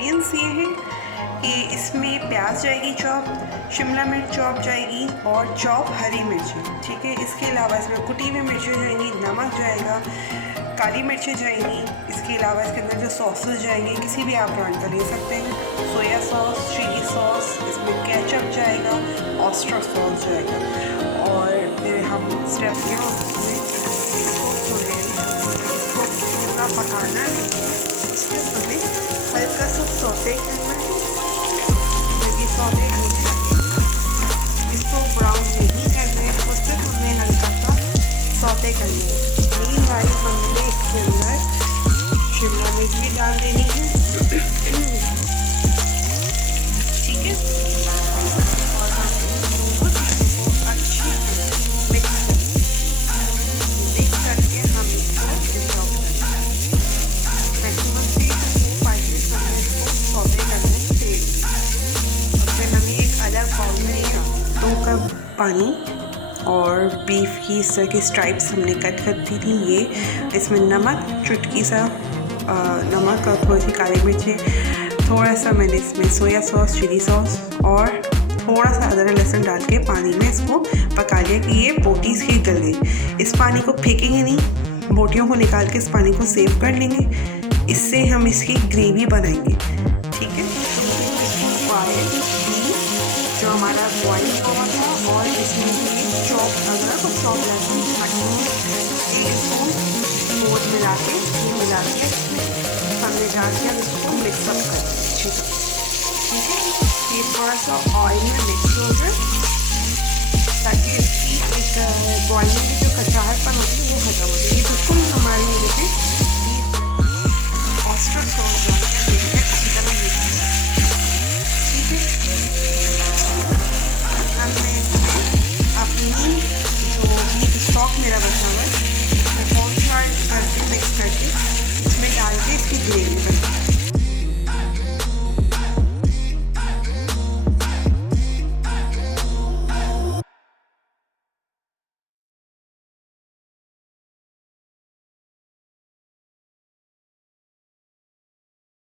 Ingredients ये हैं कि इसमें प्याज जाएगी चॉप, शिमला मिर्च चॉप जाएगी और चॉप हरी मिर्ची, ठीक है। इसके अलावा इसमें कुटी हुई मिर्चें जाएंगी, नमक जाएगा, काली मिर्चें जाएंगी। इसके अलावा इसके अंदर जो सॉसेस जाएंगे किसी भी आप ब्रांड का ले सकते हैं, सोया सॉस, चिली सॉस, इसमें केचप जाएगा, ऑयस्टर सॉस जाएगा। और फिर हम स्टेप ये पूरा पकाना है, उसमें हमें हल्का सा सौते करना है। जब ये सौते होने इसको ब्राउन नहीं करना है, तो सिर्फ हमें हल्का सा सौते करनी है। मीनवाइल हमने इसके अंदर शिमला मिर्च भी डाल देनी है, ठीक है। और हम इसको अच्छे मिक्स करके हम इसको मैक्सिमम 3 to 5 मिनट हमें इसको सौते करना है तेल। और फिर हमें एक अलग बाउल में 2 कप पानी और बीफ की इस तरह की स्ट्राइप्स हमने कट कर दी थी। ये इसमें नमक, चुटकी सा नमक और थोड़ी सी काली मिर्चें, थोड़ा सा मैंने इसमें सोया सॉस, चिली सॉस और थोड़ा सा अदरक लहसुन डाल के पानी में इसको पका लिया कि ये बोटीज़ की गल गई। इस पानी को फेंकेंगे नहीं, बोटियों को निकाल के इस पानी को सेव कर लेंगे। इससे हम इसकी ग्रेवी बनाएंगे, ठीक है। जो हमारा बॉइल हुआ था और इसमें चॉप अदरक और चॉप लहसुन एक स्पून बोट मिला के हमने डाल के इसको मिक्सअप कर दिया, ठीक है। ये थोड़ा सा ऑयल में मिक्स हो जाए ताकि इसकी एक बॉइलिंग की जो कचाहटपन होती है वो खत्म हो जाए। ये बिल्कुल हमारी देखिए